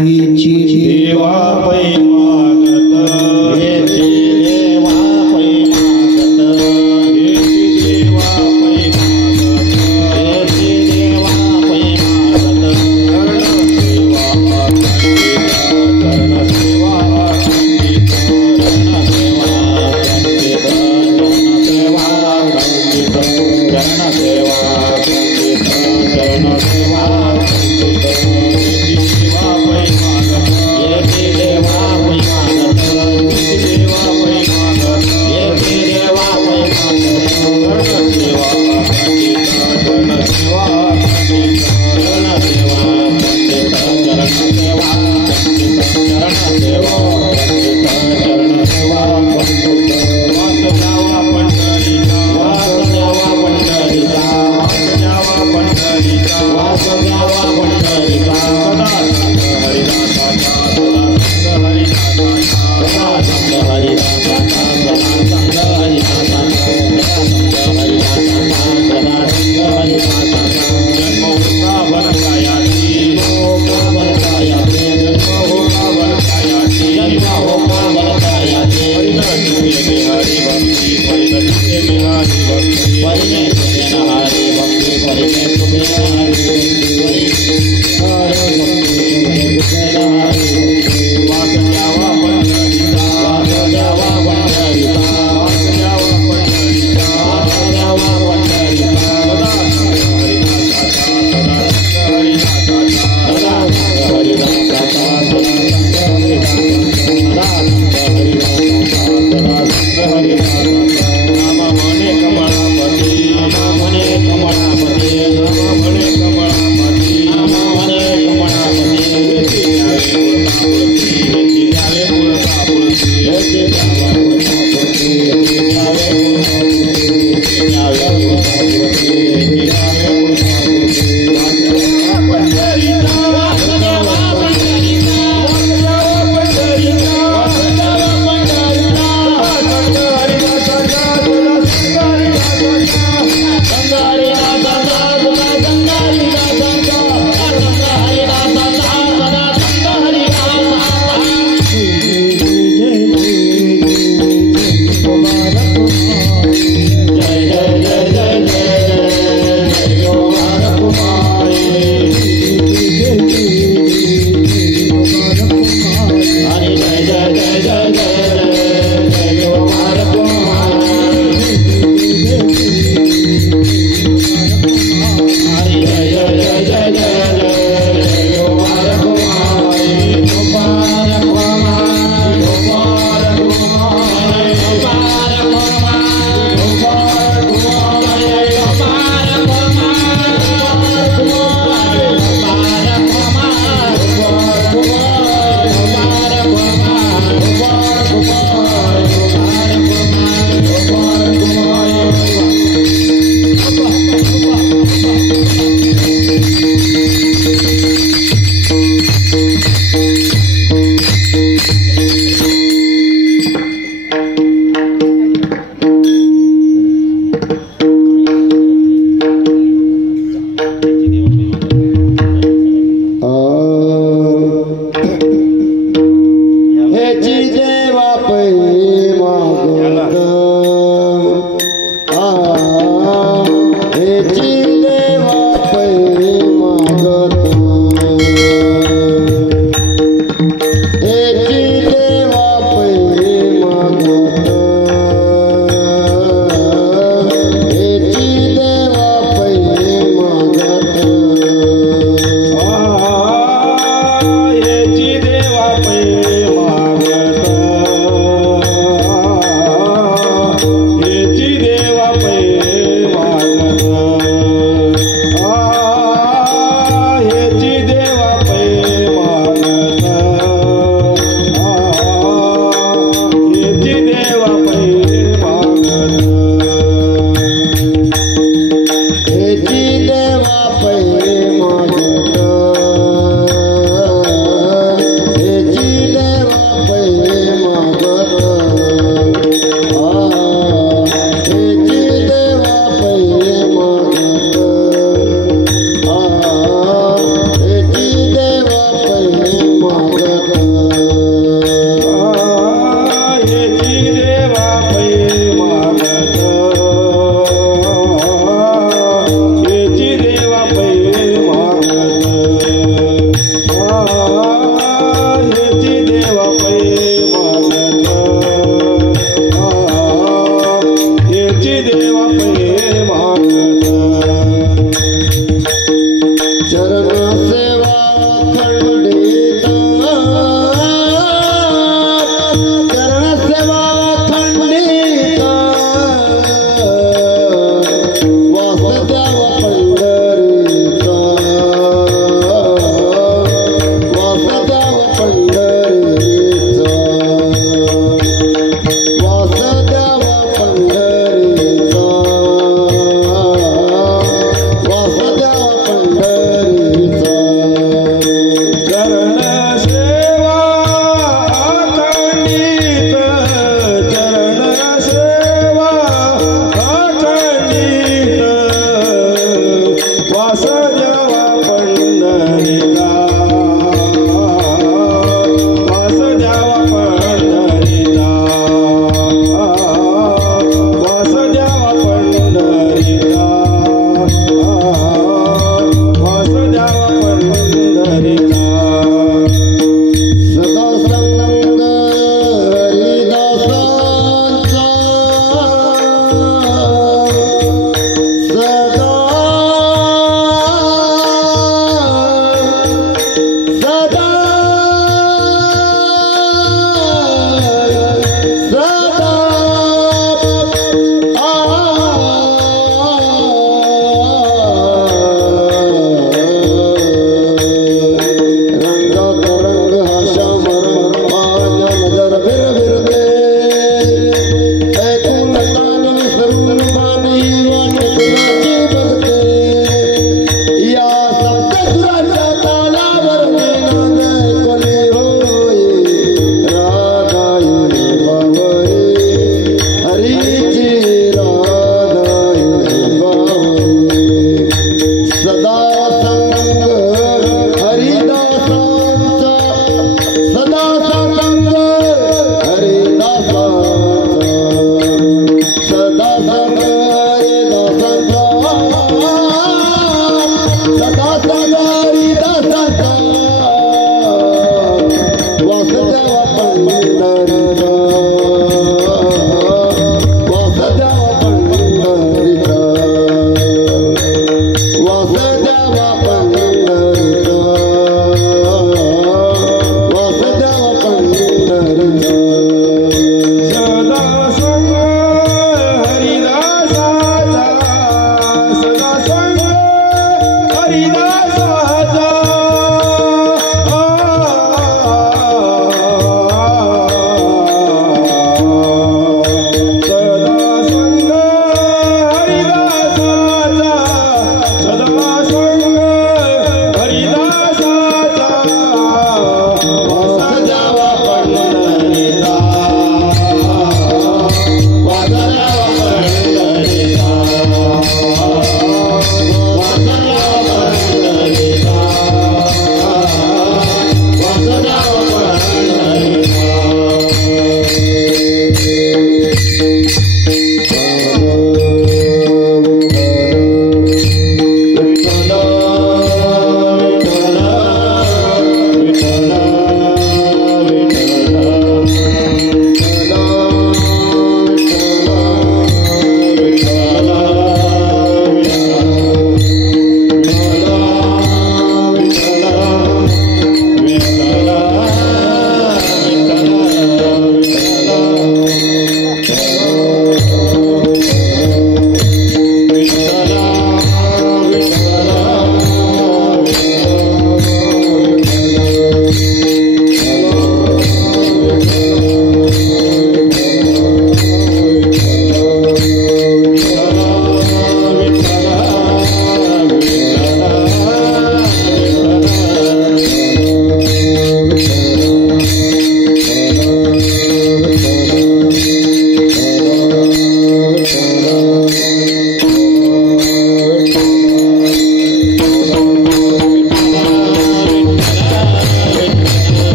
हिची देवा पै मागत हिची देवा पै मागत हिची देवा पै मागत हिची देवा पै मागत कर्ण सेवा खंडित कर्ण सेवा खंडित कर्ण सेवा खंडित कर्ण सेवा खंडित देवा पै मागत येती देवा पै मागत देवा पै मागत येती देवा पै मागत कर्ण सेवा खंडित कर्ण सेवा खंडित कर्ण सेवा खंडित कर्ण सेवा खंडित कर्ण सेवा खंडित कर्ण सेवा खंडित वास द्यावा पंढरीचा वास द्यावा पंढरीचा वास द्यावा पंढरीचा वास द्यावा पंढरीचा सदा संग हरिदासाचा सदा संग हरिदासाचा सदा संग हरिदासाचा सदा संग हरिदासाचा सदा संग हरिदासाचा सदा संग हरिदासाचा जन्म होता भरकायाची होता भरकायाचे जन्म होता भरकायाची जन्म होता भरकायाचे परिणय बिहारी भक्ती परिणय बिहारी भक्ती परिणय बिहारी भक्ती परिणय बिहारी वास द्यावा पंढरीचा वास द्यावा पंढरीचा वास द्यावा पंढरीचा वास द्यावा पंढरीचा सदा संग हरिदासाचा सदा संग हरिदासाचा सदा संग हरिदासाचा सदा संग हरिदासाचा सदा संग हरिदासाचा सदा संग हरिदासाचा नाम म्हणे कमळापती नाम म्हणे कमळापती नाम म्हणे कमळापती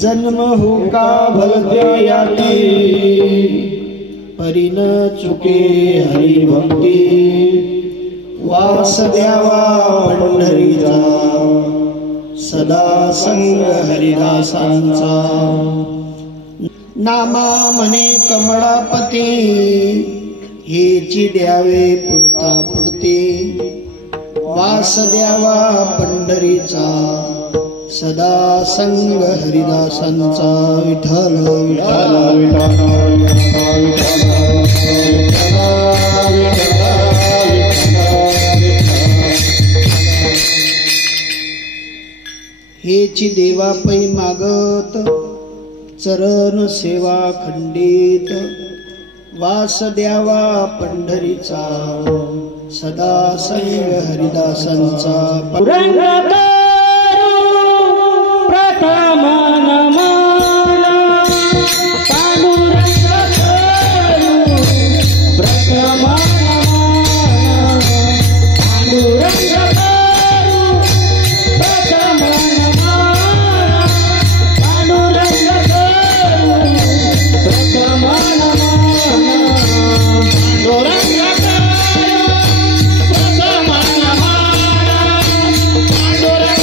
जन्म हो का भलत्यायाती परिन चुके हरि भक्ती वास द्यावा पंढरीचा सदा संग हरिदासांचा नामा मने कमळापती हेची द्यावे पुरता पुरती वास द्यावा पंढरीचा सदा संग हरिदासांचा विठ्ठल विठ्ठल हेची देवा पै मागत चरण सेवा खंडित वास द्यावा पंढरीचा सदा संग हरिदासांचा Pandora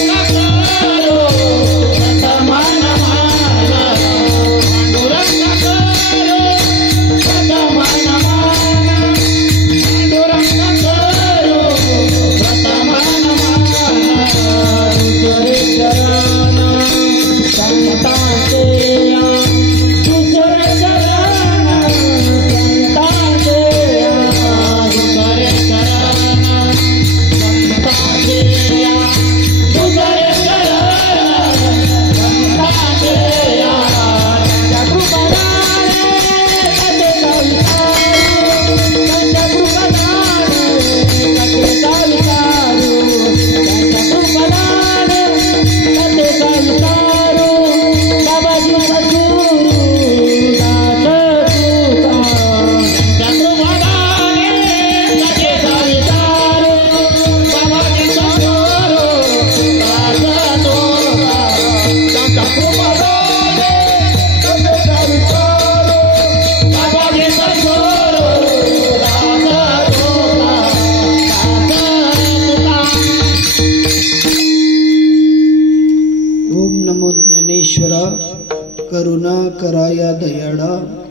कराया दयाळा,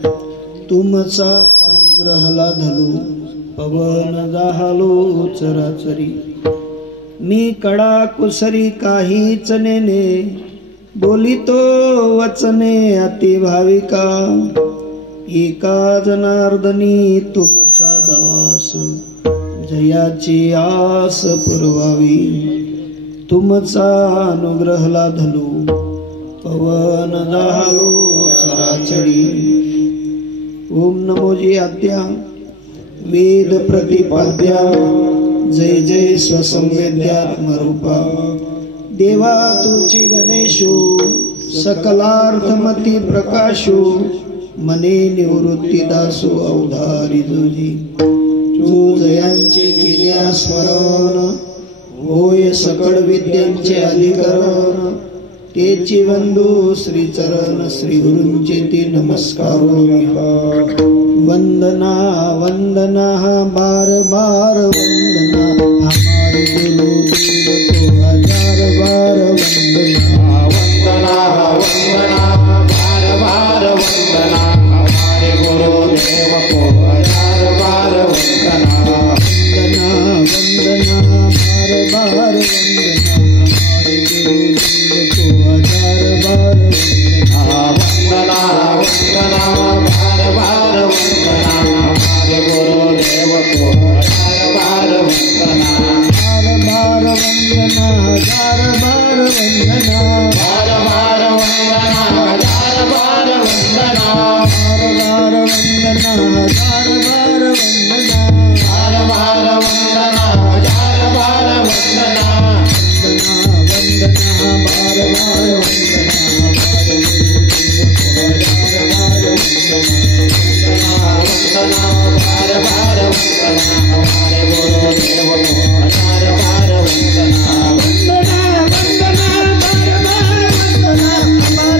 तुमचा अनुग्रहला धलू पवन जाहलो चराचरी. मी कडा कुसरी काहीच नेने, बोलितो वचने अति भाविका. एका जनार्दनी तुमचा दास, जयाची आस पुरवावी. तुमचा अनुग्रहला धलू पवन जाहलो चराचरी. ओम नमोजी आद्या वेद प्रतिपाद्या, जय जय स्वसंवेद्यात्मरूपा. देवा तुझी गणेशो, सकलार्थमती प्रकाशो. मने निवृत्ती दासो अवधारी तुझी. जो जयांचे केल्या स्मरण, होय सकळ विद्यांचे अधिकरण. तेची वंदू श्री चरण श्री गुरूंचे ते नमस्कारो. वंदना वंदना बार बार वंदना, हमारे गुरुदेव को हजार बार वंदना. वंदना वंदना बार बार वंदना, हमारे गुरुदेव को हजार बार वंदना. वंदना वंदना बार बार वंदना, हमारे गुरुदेव को हजार बार वंदना. वंदना वंदना बार बार वंदना, हमारे गुरुदेव को हजार बार वंदना. बार बार वंदना हजार बार वंदना. बार बार वंदना हजार बार वंदना. बार बार वंदना हजार बार वंदना. बार बार वंदना हजार बार वंदना. वंदना वंदना बार बार वंदना, हमारे गुरुदेव को हजार बार वंदना. वंदना बार बार वंदना, हमारे गुरुदेव को हजार बार वंदना. वंदना वंदना बार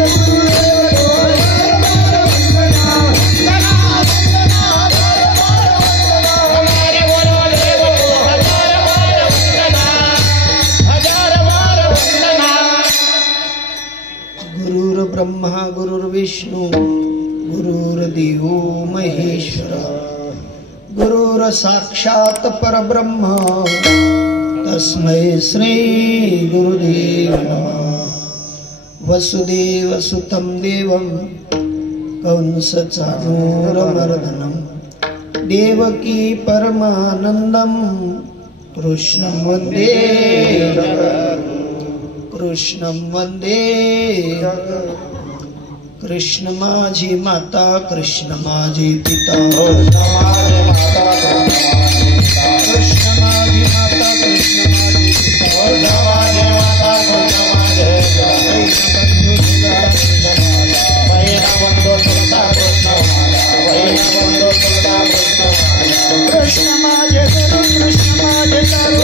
बार वंदना, हमारे गुरुदेव को हजार बार वंदना. हमारे गुरुदेव को हजार बार वंदना. हजार बार वंदना. गुरुर् ब्रह्मा गुरुर्विष्णू गुरुर्देवो महेश्वरा. गुरुर् साक्षात परब्रह्म, तस्मै श्री गुरुदेव नमः. वसुदेव सुतं देवं कंसचाणूरमर्दनं, देवकी परमानंदं कृष्णं वन्दे. कृष्णं वन्दे. कृष्ण माझी माता, कृष्ण माझे पिता. कृष्ण माझी माता, कृष्ण माझे कृष्ण माझे गुरु, कृष्ण माझे तारू.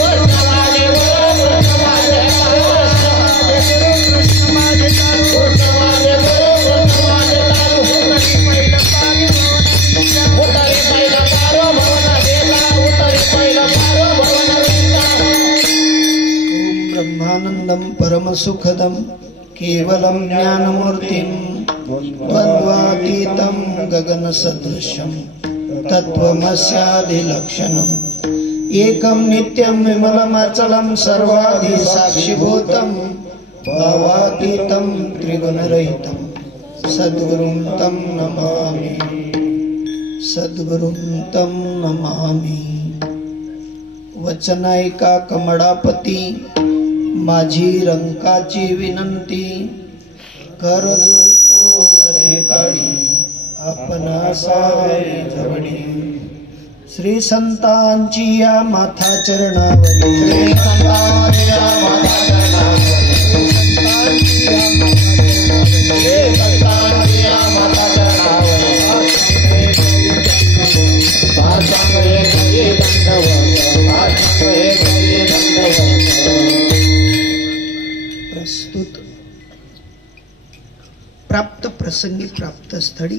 ब्रह्मानंदं परमसुखदं केवलं ज्ञानमूर्तिं, द्वन्द्वातीतं गगनसदृशं तत्त्वमस्यादिलक्षणम्. एकं नित्यं विमलमचलं सर्वाधिसाक्षिभूतं, भावातीतं त्रिगुणरहितं सद्गुरुं तं नमामि. सद्गुरुं तं नमामि. वचनायका कमळापती, माझी रंकाची विनंती. कर जोडितो कथे काळी, आपणा सारे जवडी. श्री संतांची या माथा चरणावरी, श्री संतांची या माथा चरणावरी, श्री संतांची या माथा चरणावरी. प्रस्तुत प्राप्त प्रसंगी प्राप्त स्थळी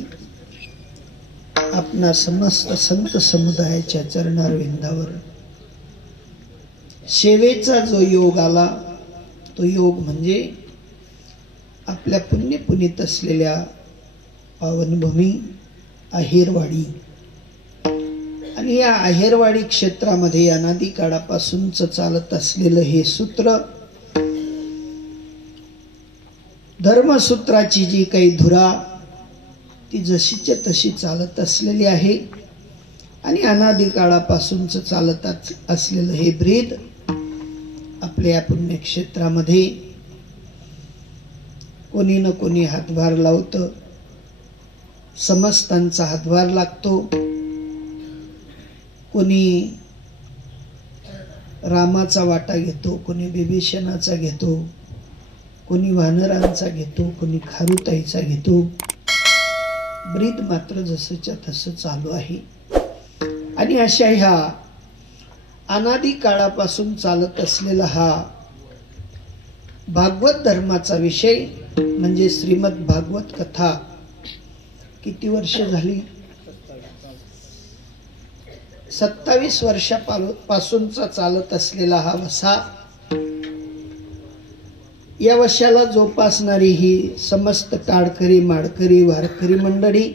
आपणा समस्त संत समुदायाच्या चरणारविंदावर सेवेचा जो योग आला, तो योग म्हणजे आपल्या पुण्य पुनीत असलेल्या पावनभूमी आहेरवाडी. आणि या आहेरवाडी क्षेत्रामध्ये अनादी काळापासूनच चालत असलेलं हे सूत्र, धर्मसूत्राची जी काही धुरा ती जशीच्या तशी चालत असलेली आहे. आणि अनादी काळापासूनच चालत असलेलं हे ब्रीद आपल्या पुण्यक्षेत्रामध्ये कोणी न कोणी हातभार लावतं. समस्तांचा हातभार लागतो. कोणी रामाचा वाटा घेतो, कोणी विभीषणाचा घेतो, कोणी वानरांचा घेतो, कोणी खारुताईचा घेतो. ब्रीद मात्र जसंच्या तसं चालू आहे. आणि अशा ह्या अनादी काळापासून चालत असलेला हा भागवत धर्माचा विषय म्हणजे श्रीमद भागवत कथा किती वर्ष झाली? 27 वर्षापासूनचा चालत असलेला हा वसा. या वशाला जोपासणारी ही समस्त टाळकरी, माडकरी, वारकरी मंडळी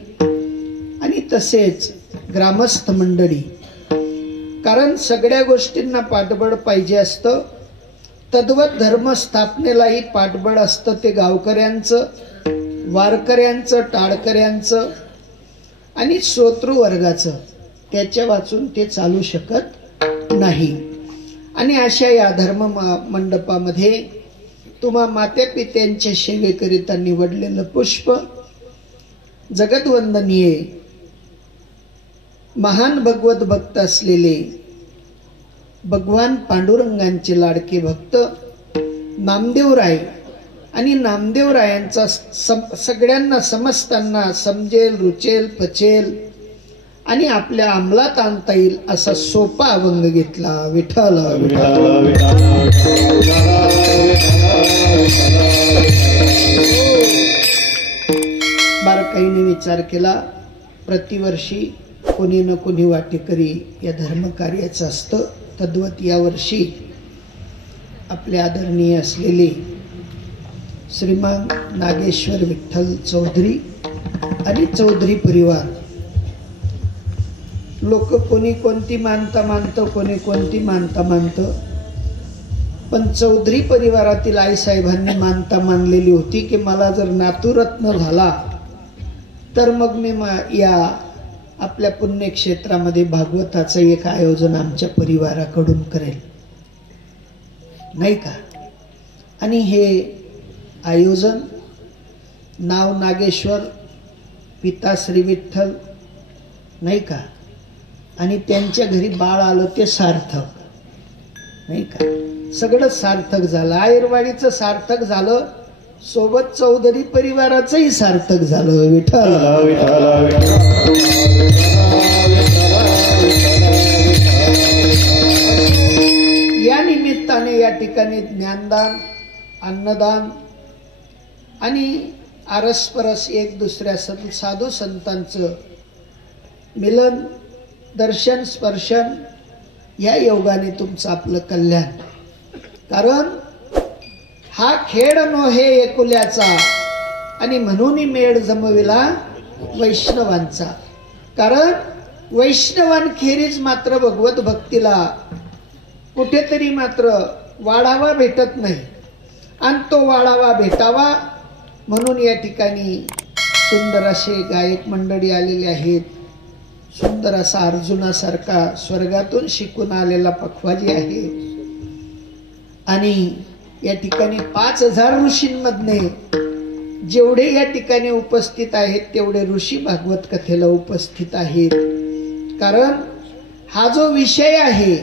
आणि तसेच ग्रामस्थ मंडळी. कारण सगळ्या गोष्टींना पाठबळ पाहिजे असतं. तद्वत धर्म स्थापनेलाही पाठबळ असतं ते गावकऱ्यांचं, वारकऱ्यांचं, टाळकऱ्यांचं आणि श्रोतृ वर्गाचं. त्याच्या वाचून ते चालू शकत नाही. आणि अशा या धर्म मंडपामध्ये तुम्हा मात्या पित्यांच्या सेवेकरिता निवडलेलं पुष्प, जगद्वंदनीय महान भगवत भक्त असलेले भगवान पांडुरंगांचे लाडके भक्त नामदेवराय आणि नामदेवरायांचा सगळ्यांना समस्तांना समजेल, रुचेल, पचेल आणि आपल्या अंमलात आणता येईल असा सोपा अभंग घेतला. विठ्ठल बारकाईने विचार केला. प्रतिवर्षी कोणी न कोणी वाटेकरी या धर्मकार्याचं असतं. तद्वत यावर्षी आपले आदरणीय असलेले श्रीमान नागेश्वर विठ्ठल चौधरी आणि चौधरी परिवार, लोक कोणी कोणती मानता मानतं, कोणी कोणती मानता मानतं, पण चौधरी परिवारातील आईसाहेबांनी मानता मानलेली होती की मला जर नातुरत्न झाला तर मग मी या आपल्या पुण्यक्षेत्रामध्ये भागवताचं एक आयोजन आमच्या परिवाराकडून करेल, नाही का. आणि हे आयोजन नाव नागेश्वर, पिता श्री विठ्ठल, नाही का. आणि त्यांच्या घरी बाळ आलं ते सार्थक, नाही का. सगळं सार्थक झालं. आहेरवाडीचं सार्थक झालं, सोबत चौधरी परिवाराचंही सार्थक झालं. विठ्ठल या निमित्ताने या ठिकाणी ज्ञानदान, अन्नदान आणि आरसपरस एक दुसऱ्या साधू संतांचं मिलन, दर्शन, स्पर्शन या योगाने तुमचं आपलं कल्याण. कारण हा खेळ नोहे एकुल्याचा आणि म्हणून मेळ जमविला वैष्णवांचा. कारण वैष्णवांखेरीज मात्र भगवत भक्तीला कुठेतरी मात्र वाढावा भेटत नाही. आणि तो वाढावा भेटावा म्हणून या ठिकाणी सुंदर असे गायक मंडळी आलेले आहेत. सुंदर असा अर्जुनासारखा स्वर्गातून शिकून आलेला पखवाजी आहे. आणि या ठिकाणी 5000 ऋषींमधने जेवढे या ठिकाणी उपस्थित आहेत तेवढे ऋषी भागवत कथेला उपस्थित आहेत. कारण हा जो विषय आहे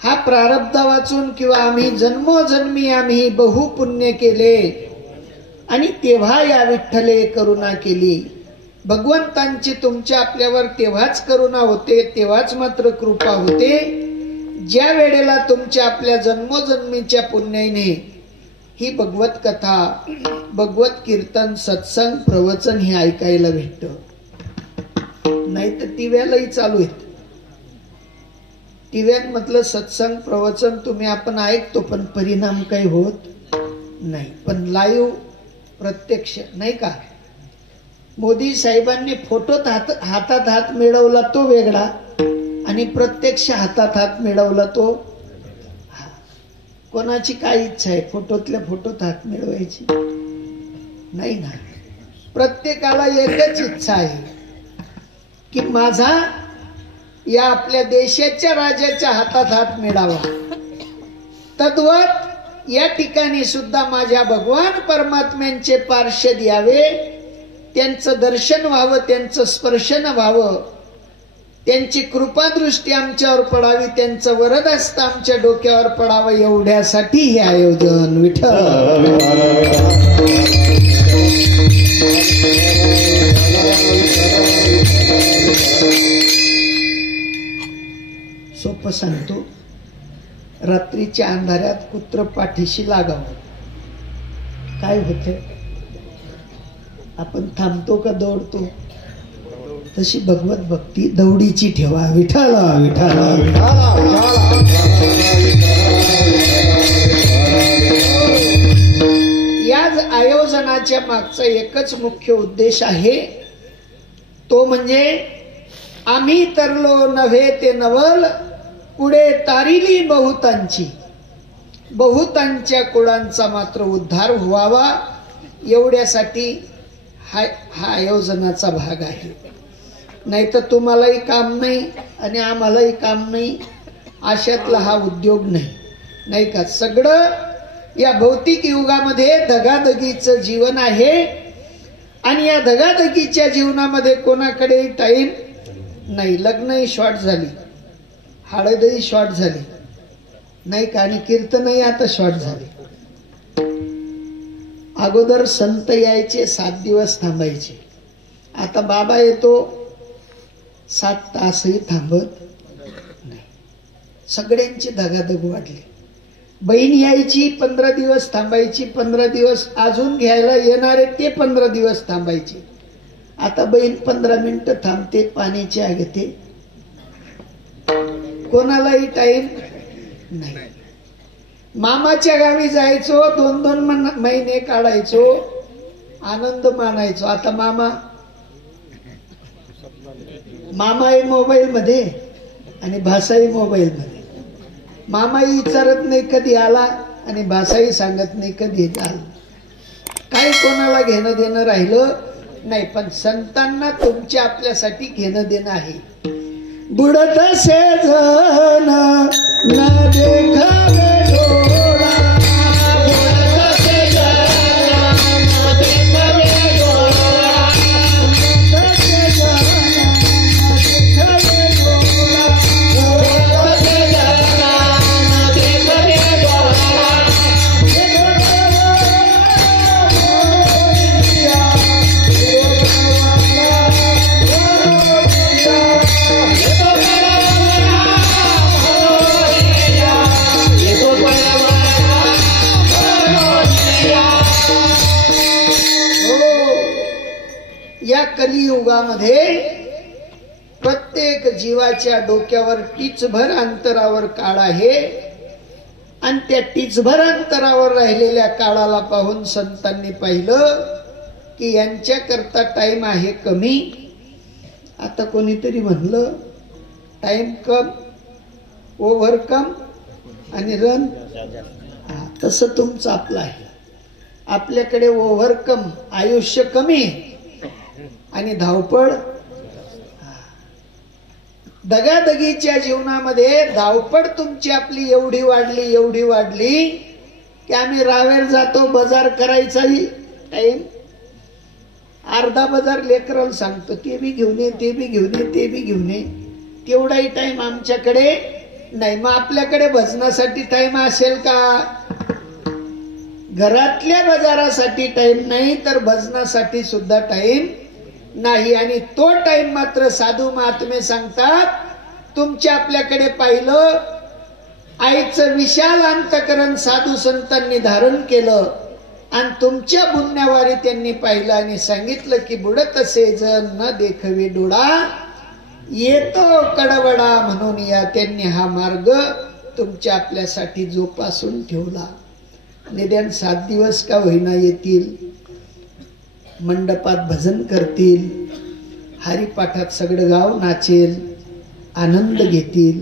हा प्रारब्ध वाचून किंवा आम्ही जन्मोजन्मी आम्ही बहु पुण्य केले आणि तेव्हा या विठ्ठले करुणा केली. भगवंतांची तुमच्या आपल्यावर तेव्हाच करुणा होते, तेव्हाच मात्र कृपा होते ज्या वेळेला तुमच्या आपल्या जन्मोजन्मीच्या पुण्याने ही भगवत कथा, भगवत कीर्तन, सत्संग, प्रवचन हे ऐकायला भेटतं. नाही तर टीव्यालाही चालू आहेत. टीव्यात म्हटलं सत्संग प्रवचन तुम्ही आपण ऐकतो पण परिणाम काही होत नाही. पण लाईव्ह प्रत्यक्ष नाही का, मोदी साहेबांनी फोटोत हातात हात मिळवला तो वेगळा आणि प्रत्यक्ष हातात हात मिळवला तो कोणाची काय इच्छा आहे फोटोतल्या फोटोत हात मिळवायची नाही ना. प्रत्येकाला एकच इच्छा आहे की माझा या आपल्या देशाच्या राजाच्या हातात हात मिळावा. तद्वत या ठिकाणी सुद्धा माझ्या भगवान परमात्म्यांचे पार्षद यावे, त्यांचं दर्शन व्हावं, त्यांचं स्पर्शन व्हावं, त्यांची कृपादृष्टी आमच्यावर पडावी, त्यांचं वरदहस्त आमच्या डोक्यावर पडावं, एवढ्यासाठी हे आयोजन. विठ्ठल सोपं सांगतो. रात्रीच्या अंधाऱ्यात कुत्र पाठीशी लागावं काय होते? आपण थांबतो का दौडतो? तशी भगवत भक्ती दौडीची ठेवा. विठाला विठाला विठाला. याच आयोजनाच्या मागचा एकच मुख्य उद्देश आहे, तो म्हणजे आम्ही तरलो नव्हे ते नवल, पुढे तारिली बहुतांची, बहुतांच्या कुळांचा मात्र उद्धार व्हावा, एवढ्यासाठी हा आयोजनाचा भाग आहे. नाही तर तुम्हालाही काम नाही आणि आम्हालाही काम नाही, अशातला हा उद्योग नाही, नाही का? सगळं या भौतिक युगामध्ये धगाधगीचं जीवन आहे आणि या धगाधगीच्या जीवनामध्ये कोणाकडेही टाइम नाही. लग्नही शॉर्ट झाली, हळदही शॉर्ट झाली, नाही का? आणि कीर्तनही आता शॉर्ट झाली. अगोदर संत यायचे 7 दिवस थांबायचे, आता बाबा येतो 7 तासही थांबत नाही. सगळ्यांची धगाधग वाढली. बहीण यायची 15 दिवस थांबायची, 15 दिवस अजून घ्यायला येणारे ते 15 दिवस थांबायचे. आता बहीण 15 मिनिटं थांबते, पाण्याची घेते, कोणालाही टाइम नाही. मामाच्या गावी जायचो, 2-2 महिने काढायचो, आनंद मानायचो. आता मामाही मोबाईल मध्ये आणि भाषाही मोबाईल मध्ये. मामाही विचारत नाही कधी आला आणि भाषाही सांगत नाही कधी आला. काही कोणाला घेणं देणं राहिलं नाही, पण संतांना तुमच्या आपल्यासाठी घेणं देणं आहे. बुडत से जन न देखावे डोळा, बुडत से जन न देखावे डोळा, बुडत से जन न देखावे डोळा, बुडत से जन न देखावे डोळा. या कलियुगामध्ये प्रत्येक जीवाच्या डोक्यावर टीचभर अंतरावर काळ आहे आणि त्या टीचभर अंतरावर राहिलेल्या काळाला पाहून संतांनी पाहिलं की यांच्याकरता टाइम आहे कमी. आता कोणीतरी म्हणलं टाइम कम, ओव्हर कम आणि रन. तसं तुमचं आपलं आहे. आपल्याकडे ओव्हर कम आयुष्य कमी आणि धावपळ. दगादगीच्या जीवनामध्ये धावपळ तुमची आपली एवढी वाढली की आम्ही रावेर जातो बाजार करायचाही टाइम, अर्धा बाजार लेकराला सांगतो ते बी घेऊन ये, ते बी घेऊन ये, ते बी घेऊन ये, तेवढाही टाइम आमच्याकडे नाही. मग आपल्याकडे भजनासाठी टाइम असेल का? घरातल्या बाजारासाठी टाइम नाही तर भजनासाठी सुद्धा टाइम नाही. आणि तो टाइम मात्र साधू महात्मे सांगतात तुमच्या आपल्याकडे पाहिलं, आईचं विशाल अंतकरण साधू संतांनी धारण केलं आणि तुमच्या बुन्यावारी त्यांनी पाहिलं आणि सांगितलं की बुडत असे जन न देखवे डोळा, येतो कडवडा म्हणून या. त्यांनी हा मार्ग तुमच्या आपल्यासाठी जोपासून ठेवला. निदान 7 दिवस का होईना येतील. मंडपात भजन करतील, हरिपाठात सगळं गाव नाचेल, आनंद घेतील.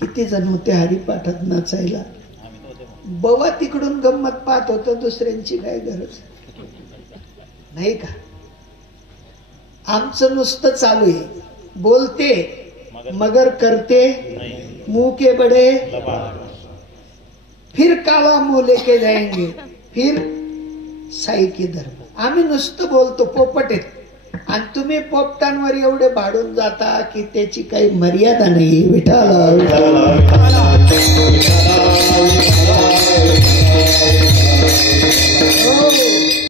किती जण होते हरिपाठात नाचायला? बवा तिकडून गंमत पाहत होत, दुसऱ्यांची काय गरज नाही का? आमचं नुसतं चालू आहे, बोलते मगर करते मुंह के बड़े, फिर काला मुंह लेके जाएंगे, फिर साई की धर्म. आम्ही नुसतं बोलतो, पोपट आहेत. आणि तुम्ही पोपटांवर एवढे भाडून जाता की त्याची काही मर्यादा नाही. विठाला विठाला